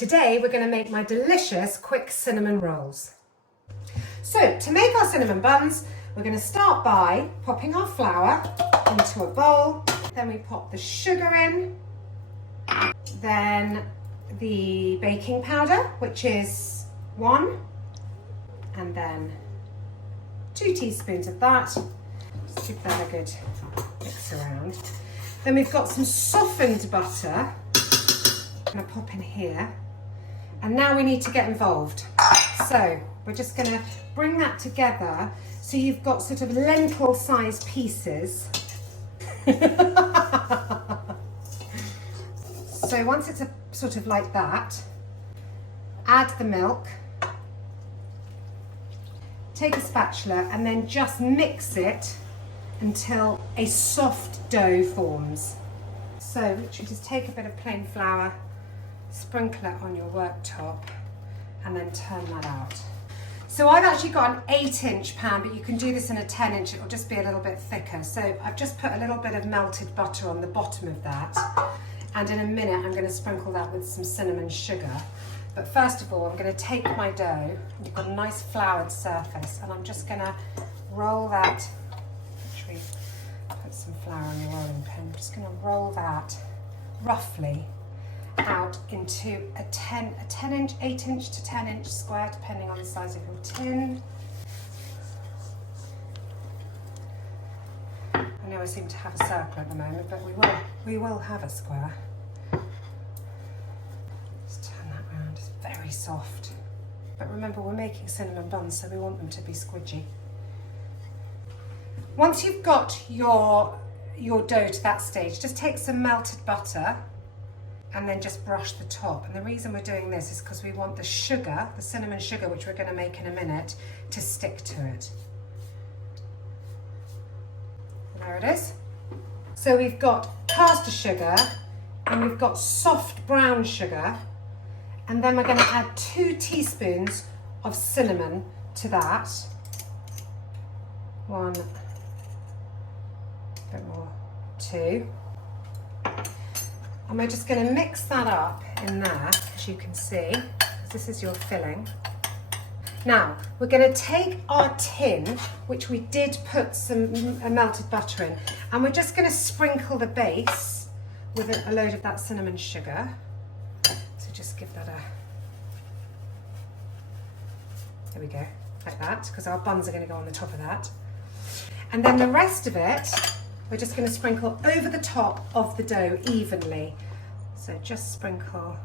Today we're going to make my delicious quick cinnamon rolls. So to make our cinnamon buns, we're going to start by popping our flour into a bowl, then we pop the sugar in, then the baking powder, which is 1, and then 2 teaspoons of that. Just give that a good mix around. Then we've got some softened butter. I'm going to pop in here. And now we need to get involved. So we're just going to bring that together so you've got sort of lentil-sized pieces. So once it's sort of like that, add the milk, take a spatula and then just mix it until a soft dough forms. So literally just take a bit of plain flour, sprinkle it on your worktop and then turn that out. So I've actually got an 8-inch pan, but you can do this in a 10-inch, it'll just be a little bit thicker. So I've just put a little bit of melted butter on the bottom of that. And in a minute, I'm going to sprinkle that with some cinnamon sugar. But first of all, I'm going to take my dough, you've got a nice floured surface, and I'm just going to roll that, actually put some flour on the rolling pin, I'm just going to roll that roughly out into a 10-inch, 8-inch to 10-inch square, depending on the size of your tin. I know I seem to have a circle at the moment, but we will have a square. Just turn that round. It's very soft. But remember, we're making cinnamon buns, so we want them to be squidgy. Once you've got your dough to that stage, just take some melted butter and then just brush the top. And the reason we're doing this is because we want the sugar, the cinnamon sugar, which we're going to make in a minute, to stick to it. There it is. So we've got caster sugar and we've got soft brown sugar, and then we're going to add 2 teaspoons of cinnamon to that. 1, a bit more, 2. And we're just going to mix that up in there, as you can see. This is your filling. Now, we're going to take our tin, which we did put some melted butter in, and we're just going to sprinkle the base with a load of that cinnamon sugar. So just give that there we go, like that, because our buns are going to go on the top of that. And then the rest of it, we're just going to sprinkle over the top of the dough evenly. So just sprinkle.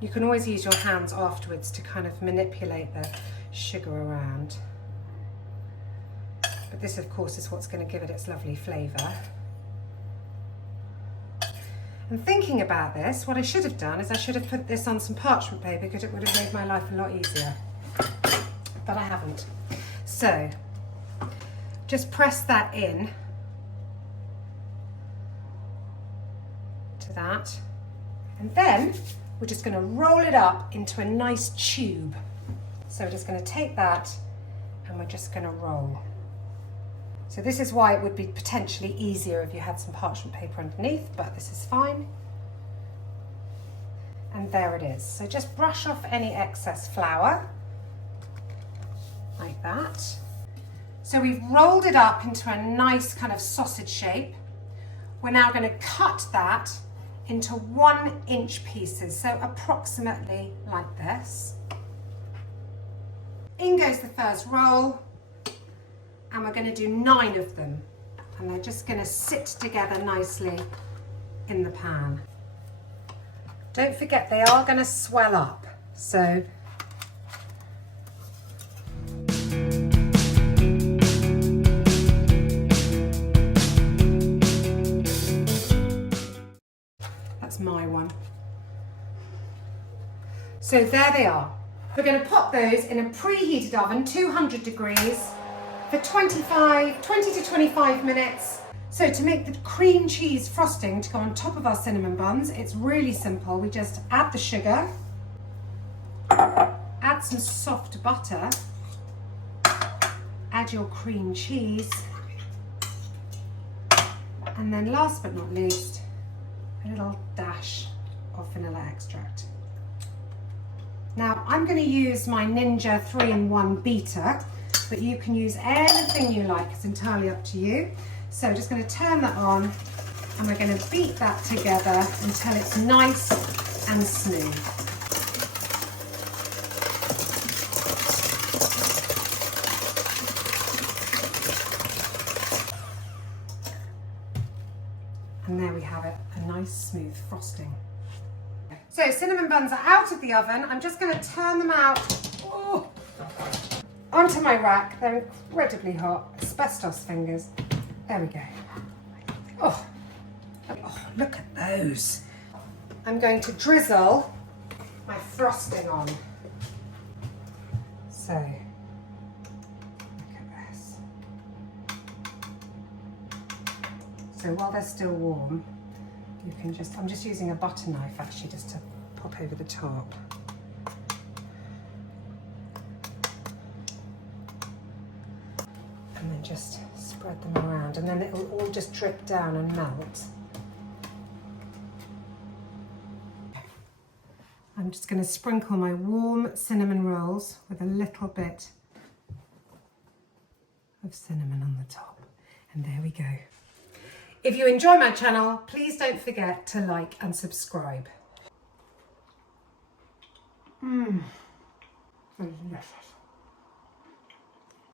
You can always use your hands afterwards to kind of manipulate the sugar around. But this, of course, is what's going to give it its lovely flavour. And thinking about this, what I should have done is I should have put this on some parchment paper, because it would have made my life a lot easier. But I haven't. So just press that in to that, and then we're just going to roll it up into a nice tube. So we're just going to take that and we're just going to roll. So this is why it would be potentially easier if you had some parchment paper underneath, but this is fine. And there it is. So just brush off any excess flour, like that. So we've rolled it up into a nice kind of sausage shape. We're now going to cut that into 1-inch pieces, so approximately like this. In goes the first roll, and we're going to do 9 of them, and they're just going to sit together nicely in the pan. Don't forget, they are going to swell up, so that's my one. So there they are. We're going to pop those in a preheated oven, 200 degrees, for 20 to 25 minutes. So to make the cream cheese frosting to go on top of our cinnamon buns, it's really simple. We just add the sugar, add some soft butter, add your cream cheese, and then last but not least, a little dash of vanilla extract. Now I'm going to use my Ninja 3-in-1 beater, but you can use anything you like, it's entirely up to you. So just going to turn that on and we're going to beat that together until it's nice and smooth. And there we have it, a nice smooth frosting. So cinnamon buns are out of the oven. I'm just going to turn them out onto my rack. They're incredibly hot, asbestos fingers. There we go. Oh, look at those. I'm going to drizzle my frosting on. So, look at this. So while they're still warm, you can just, I'm just using a butter knife actually just to pop over the top. And then just spread them around and then it will all just drip down and melt. I'm just going to sprinkle my warm cinnamon rolls with a little bit of cinnamon on the top. And there we go. If you enjoy my channel, please don't forget to like and subscribe. Delicious.